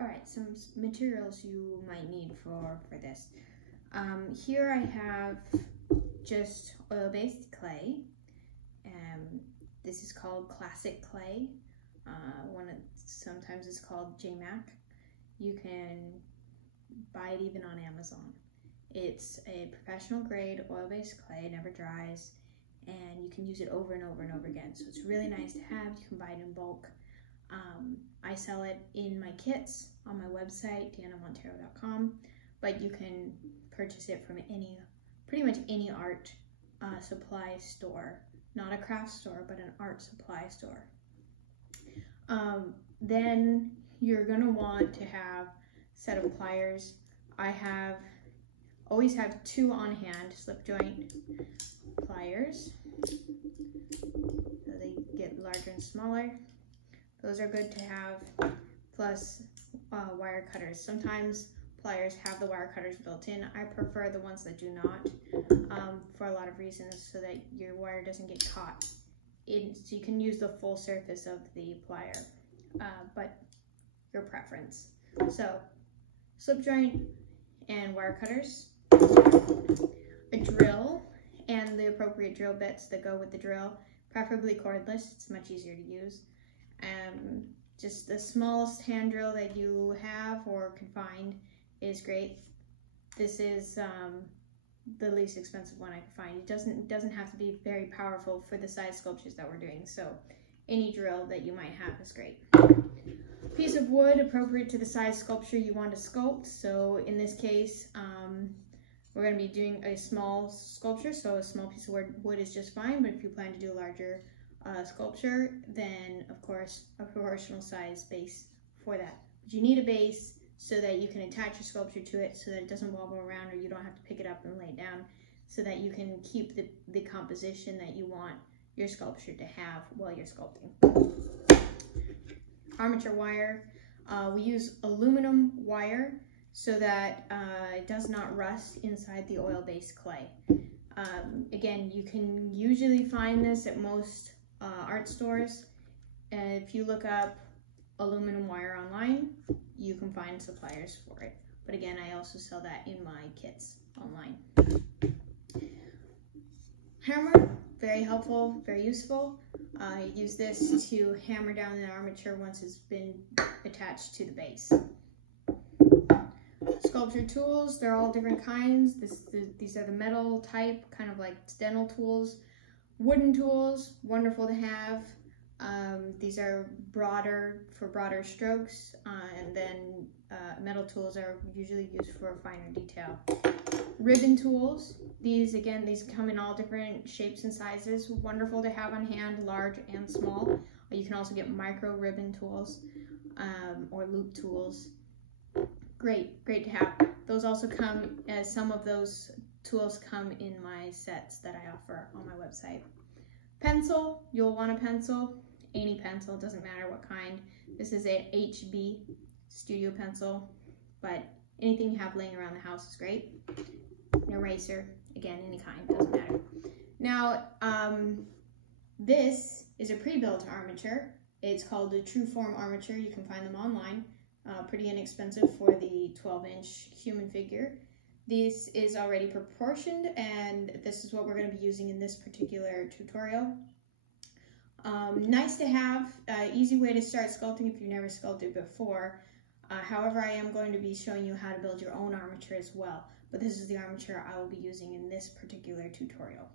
Alright, some materials you might need for this. Here I have just oil-based clay. This is called classic clay. Sometimes it's called JMAC. You can buy it even on Amazon. It's a professional grade oil-based clay, it never dries, and you can use it over and over and over again. So it's really nice to have. You can buy it in bulk. I sell it in my kits on my website, deannamontero.com, but you can purchase it from pretty much any art supply store. Not a craft store, but an art supply store. Then you're gonna want to have a set of pliers. I always have 2 on hand, slip joint pliers. So they get larger and smaller. Those are good to have, plus wire cutters. Sometimes pliers have the wire cutters built in. I prefer the ones that do not, for a lot of reasons, so that your wire doesn't get caught. So you can use the full surface of the plier, but your preference. So slip joint and wire cutters, a drill, and the appropriate drill bits that go with the drill, preferably cordless. It's much easier to use. Just the smallest hand drill that you have or can find is great. This is the least expensive one I could find. It doesn't have to be very powerful for the size sculptures that we're doing, so any drill that you might have is great. Piece of wood appropriate to the size sculpture you want to sculpt. So in this case, we're going to be doing a small sculpture, so a small piece of wood is just fine, but if you plan to do a larger sculpture, then of course a proportional size base for that. But you need a base so that you can attach your sculpture to it, so that it doesn't wobble around, or you don't have to pick it up and lay it down, so that you can keep the composition that you want your sculpture to have while you're sculpting. Armature wire. We use aluminum wire so that it does not rust inside the oil-based clay. Again, you can usually find this at most art stores. If you look up aluminum wire online, you can find suppliers for it. But again, I also sell that in my kits online. Hammer, very helpful, very useful. I use this to hammer down the armature once it's been attached to the base. Sculpture tools, they're all different kinds. These are the metal type, kind of like dental tools. Wooden tools, wonderful to have. These are broader, for broader strokes, and then metal tools are usually used for finer detail. Ribbon tools, these come in all different shapes and sizes. Wonderful to have on hand, large and small. You can also get micro ribbon tools or loop tools. Great to have. Those also come, some of those tools come in my sets that I offer on my website. Pencil, you'll want a pencil. Any pencil, doesn't matter what kind. This is a HB studio pencil, but anything you have laying around the house is great. An eraser, again, any kind, doesn't matter. Now, this is a pre-built armature. It's called a truform armature. You can find them online. Pretty inexpensive for the 12-inch human figure. This is already proportioned, and this is what we're going to be using in this particular tutorial. Nice to have, easy way to start sculpting if you've never sculpted before. However, I am going to be showing you how to build your own armature as well, but this is the armature I will be using in this particular tutorial.